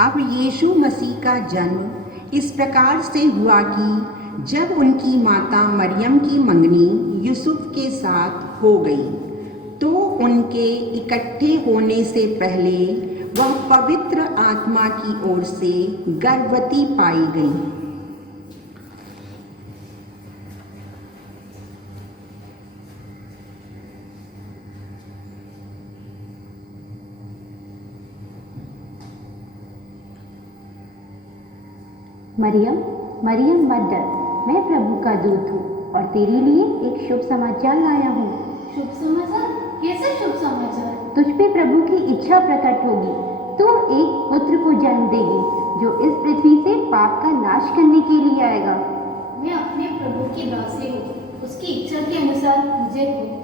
अब यीशु मसीह का जन्म इस प्रकार से हुआ कि जब उनकी माता मरियम की मंगनी यूसुफ के साथ हो गई तो उनके इकट्ठे होने से पहले वह पवित्र आत्मा की ओर से गर्भवती पाई गई। मरियम, मरियम मत डर, मैं प्रभु का दूत हूँ और तेरे लिए एक शुभ समाचार लाया हूँ। शुभ समाचार? कैसे शुभ समाचार? तुझ पे प्रभु की इच्छा प्रकट होगी, तू एक पुत्र को जन्म देगी जो इस पृथ्वी से पाप का नाश करने के लिए आएगा। मैं अपने प्रभु की दासी हूँ, उसकी इच्छा के अनुसार मुझे हो।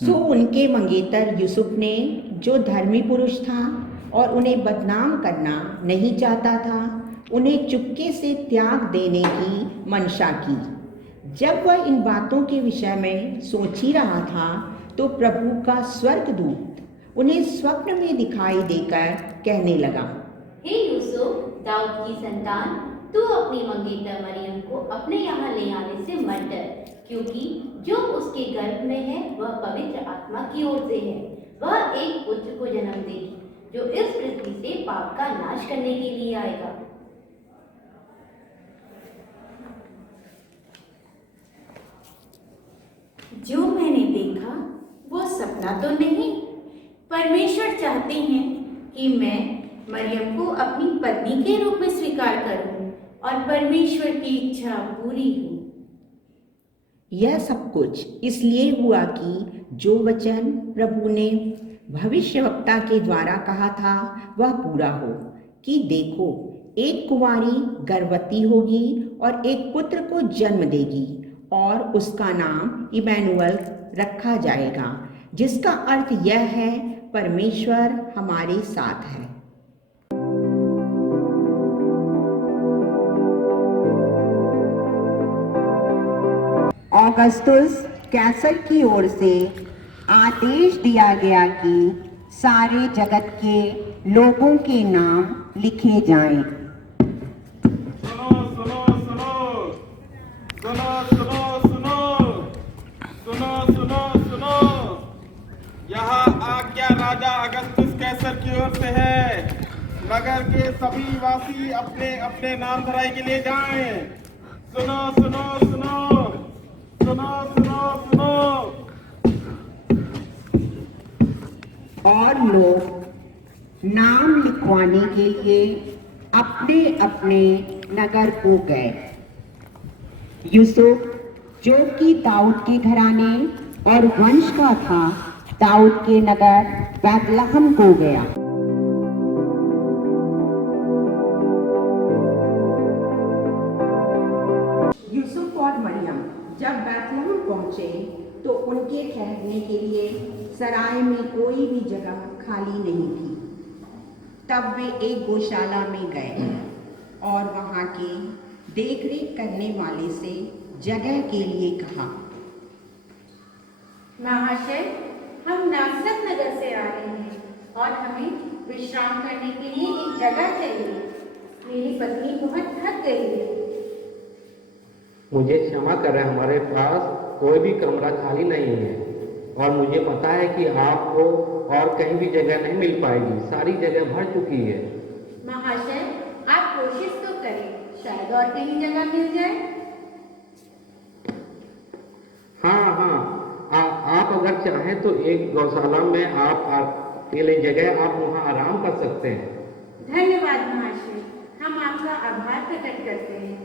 सो उनके मंगेतर यूसुफ ने, जो धर्मी पुरुष था और उन्हें बदनाम करना नहीं चाहता था, उन्हें चुपके से त्याग देने की मंशा की। जब वह इन बातों के विषय में सोच ही रहा था तो प्रभु का स्वर्गदूत उन्हें स्वप्न में दिखाई देकर कहने लगा, हे यूसुफ, दाऊद की संतान, तू अपनी मंगेतर मरियम को अपने यहाँ ले आने से मत डर, क्योंकि जो उसके गर्भ में है वह पवित्र आत्मा की ओर से है। वह एक पुत्र को जन्म देगी जो इस पृथ्वी से पाप का नाश करने के लिए आएगा। जो मैंने देखा वो सपना तो नहीं। परमेश्वर चाहते हैं कि मैं मरियम को अपनी पत्नी के रूप में स्वीकार करूं और परमेश्वर की इच्छा पूरी हो। यह सब कुछ इसलिए हुआ कि जो वचन प्रभु ने भविष्यवक्ता के द्वारा कहा था वह पूरा हो, कि देखो, एक कुंवारी गर्भवती होगी और एक पुत्र को जन्म देगी और उसका नाम इमैनुअल रखा जाएगा, जिसका अर्थ यह है, परमेश्वर हमारे साथ है। ऑगस्टुस कैसर की ओर से आदेश दिया गया कि सारे जगत के लोगों के नाम लिखे जाएं। सुनो सुनो सुनो सुनो सुनो सुनो सुनो सुनो सुनो, यहाँ आज्ञा राजा अगस्तुस कैसर की ओर से है। नगर के सभी वासी अपने अपने नाम धराई के लिए जाएं। सुनो सुनो सुनो सुनो सुनो सुनो। और लोग नाम लिखवाने के लिए अपने अपने नगर को गए। यूसुफ, जो कि दाऊद के घराने और वंश का था, दाऊद के नगर बैतलहम को गया। यूसुफ और मरियम जब बैतलहम पहुंचे तो उनके ठहरने के लिए सराय में कोई भी जगह खाली नहीं थी। तब वे एक गौशाला में गए और वहां के देखरेख करने वाले से जगह के लिए कहा, महाशय, हम नासरत नगर से आ रहे हैं और हमें विश्राम करने के लिए एक जगह चाहिए। मेरी पत्नी बहुत थक गई है। मुझे क्षमा करें, हमारे पास कोई भी कमरा खाली नहीं है और मुझे पता है कि आपको और कहीं भी जगह नहीं मिल पाएगी। सारी जगह भर चुकी है। महाशय, आप कोशिश तो करें, शायद और कहीं जगह मिल जाए। हाँ हाँ, आप अगर चाहें तो एक गौशाला में आप के लिए जगह, आप वहाँ आराम कर सकते हैं। धन्यवाद महाशय, हम आपका आभार प्रकट करते हैं।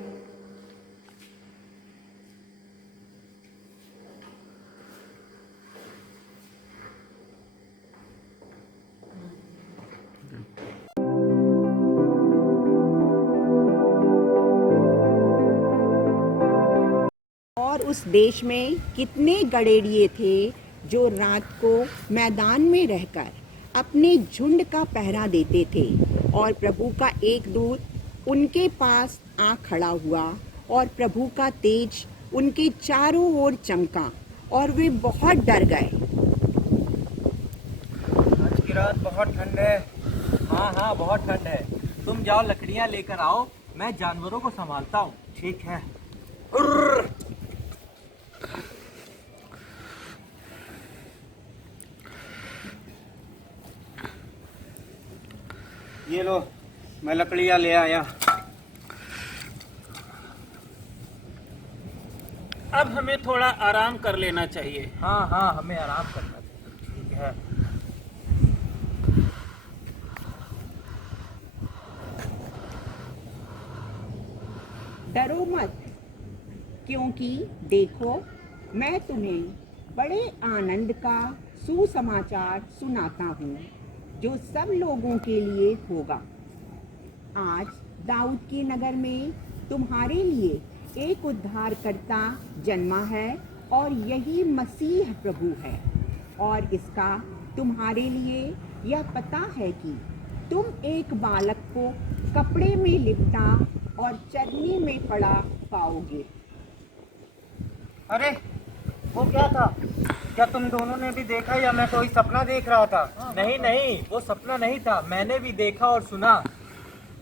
और उस देश में कितने गड़ेड़िए थे जो रात को मैदान में रहकर अपने झुंड का पहरा देते थे। और प्रभु का एक दूत उनके पास आ खड़ा हुआ और प्रभु का तेज उनके चारों ओर चमका और वे बहुत डर गए। आज की रात बहुत ठंड है। हाँ बहुत ठंड है। तुम जाओ लकड़ियाँ लेकर आओ, मैं जानवरों को संभालता हूँ। ठीक है। ये लो, मैं लकड़ियाँ ले आया। अब हमें थोड़ा आराम कर लेना चाहिए। हाँ हमें आराम करना चाहिए। ठीक है। डरो मत, क्योंकि देखो मैं तुम्हें बड़े आनंद का सुसमाचार सुनाता हूँ जो सब लोगों के लिए होगा। आज दाऊद के नगर में तुम्हारे लिए एक उद्धारकर्ता जन्मा है और यही मसीह प्रभु है। और इसका तुम्हारे लिए यह पता है कि तुम एक बालक को कपड़े में लिपटा और चरनी में पड़ा पाओगे। अरे वो क्या था? क्या तुम दोनों ने भी देखा या मैं कोई सपना देख रहा था? नहीं, वो सपना नहीं था। मैंने भी देखा और सुना।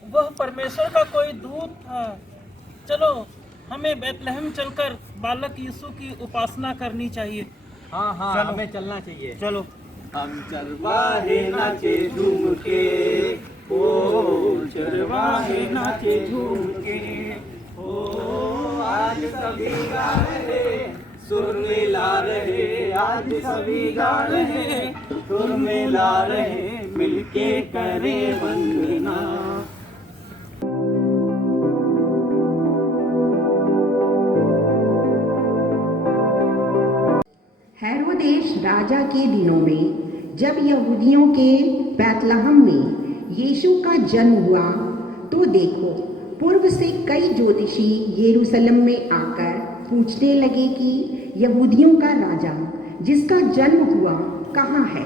वह परमेश्वर का कोई दूत था। चलो हमें बैतलहम चलकर बालक यीशु की उपासना करनी चाहिए। हाँ चलो। हमें चलना चाहिए। चलो। हम चरवाहे नाचे झूम के, ओ चरवाहे नाचे झूम के, ओ आज सभी गा रहे सुर मिला रहे, आज सभी गा रहे सुर मिला रहे, मिलके करे वंदना। हेरोदेस राजा के दिनों में जब यहूदियों के बैतलहम में यीशु का जन्म हुआ, तो देखो पूर्व से कई ज्योतिषी यरूशलेम में आकर पूछने लगे कि यहूदियों का राजा जिसका जन्म हुआ कहाँ है,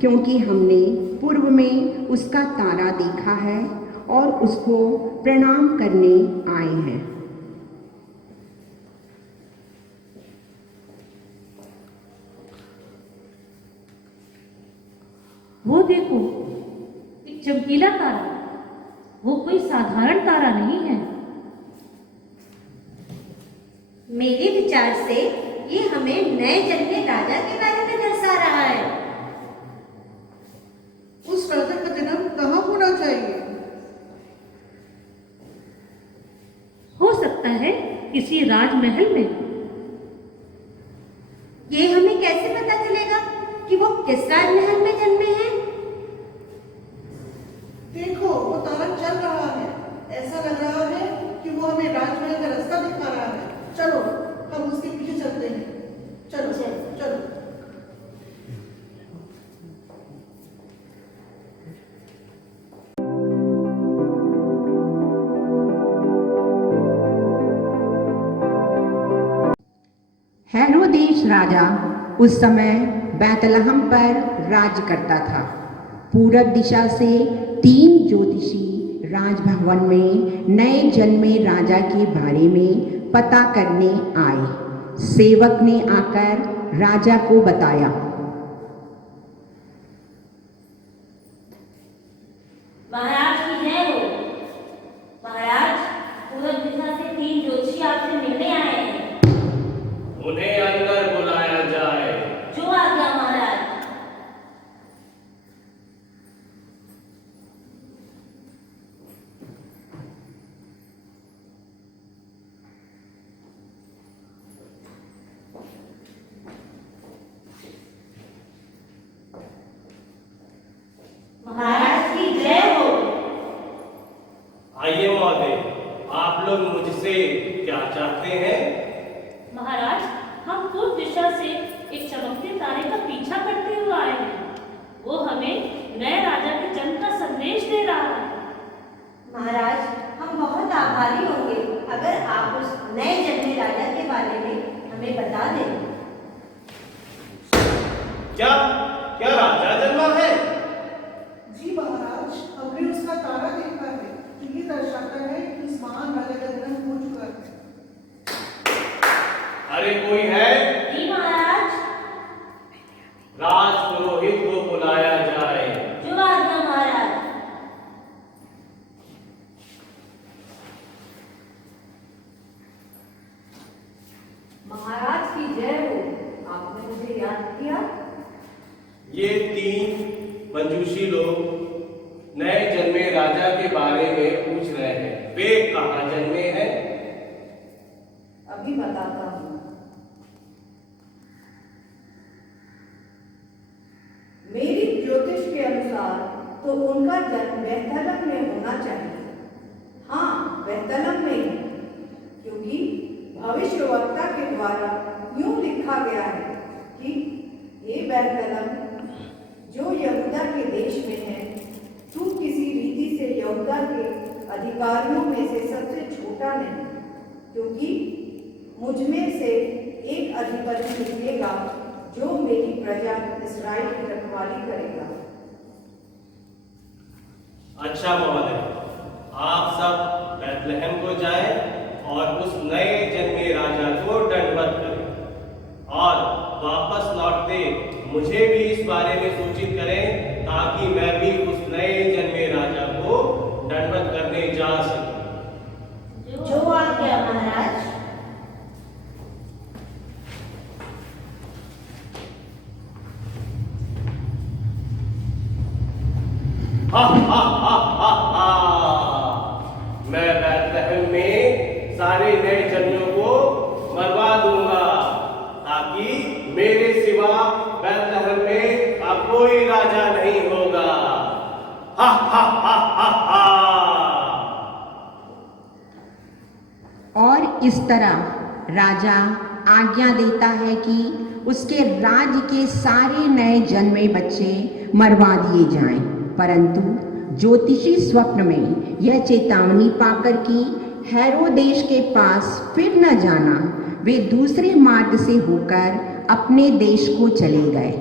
क्योंकि हमने पूर्व में उसका तारा देखा है और उसको प्रणाम करने आए हैं। वो देखो, एक चमकीला तारा। वो कोई साधारण तारा नहीं है। मेरे विचार से ये हमें नए जन्मे राजा के बारे में दर्शा रहा है। उस राजा का जन्म कहाँ होना चाहिए? हो सकता है किसी राजमहल में। ये हमें कैसे पता चलेगा कि वो किस राजमहल में जन्मे हैं? देखो वो तारा चल रहा है। ऐसा लग रहा है कि वो हमें राजमहल का रास्ता दिखा रहा है। चलो हम उसके पीछे चलते हैं। चलो चलो। हेरोदेस राजा उस समय बैतलहम पर राज करता था। पूरब दिशा से 3 ज्योतिषी राजभवन में नए जन्मे राजा के बारे में पता करने आए। सेवक ने आकर राजा को बताया। महाराज की जय हो। महाराज, पूरब दिशा से 3 ज्योतिषी आपसे मिलने आए हैं। उन्हें अंदर बुलाया जाए। जो आज्ञा महाराज। महाराज की जय हो। आइए महोदय, आप लोग मुझसे क्या चाहते हैं? महाराज, हम पूर्व दिशा से एक चमकते तारे का पीछा करते हुए आए हैं। वो हमें नए राजा के जन्म का संदेश दे रहा है। महाराज, हम बहुत आभारी होंगे अगर आप उस नए जन्मे राजा के बारे में हमें बता दें। क्या क्या राजा जन्मा है? जी महाराज, हमने उसका तारा देखा है जो ये दर्शाता है कि उस महान राजा का जन्म हो चुका है। बताता हूँ। मेरी ज्योतिष के अनुसार तो उनका जन्म बेहतलम में होना चाहिए। हाँ, बेहतलम में ही, क्योंकि भविष्यवक्ता के द्वारा यूं लिखा गया है कि हे बेहतलम, जो यहूदा के देश में है, तू किसी रीति से यहूदा के अधिकारियों में से सबसे छोटा नहीं, क्योंकि मुझ में से एक अधिपति निकलेगा जो मेरी प्रजा इस्राएल की रखवाली करेगा। अच्छा महोदय, आप सब बैतलहम को जाएं और उस नए जन्मे राजा को दंडवत करें और वापस लौटते मुझे भी इस बारे में सूचित करें, ताकि मैं भी उस नए जन्मे राजा को दंडवत करने जा सकूं। जो आज्ञा महाराज। हा हा हा हा हा, मैं बैतलहम में सारे नए जन्मियों को मरवा दूंगा, ताकि मेरे सिवा बैतलहम में अब कोई राजा नहीं होगा। हा हा हा हा हा। और इस तरह राजा आज्ञा देता है कि उसके राज्य के सारे नए जन्मे बच्चे मरवा दिए जाएं, परंतु ज्योतिषी स्वप्न में यह चेतावनी पाकर कि हेरोदेश के पास फिर न जाना, वे दूसरे मार्ग से होकर अपने देश को चले गए।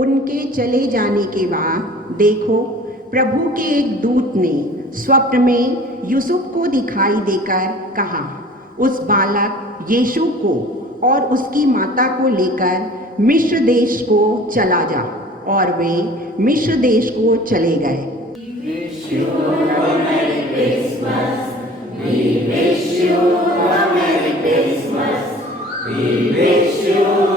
उनके चले जाने के बाद देखो, प्रभु के एक दूत ने स्वप्न में यूसुफ को दिखाई देकर कहा, उस बालक यीशु को और उसकी माता को लेकर मिस्र देश को चला जा। और वे मिस्र देश को चले गए। We wish you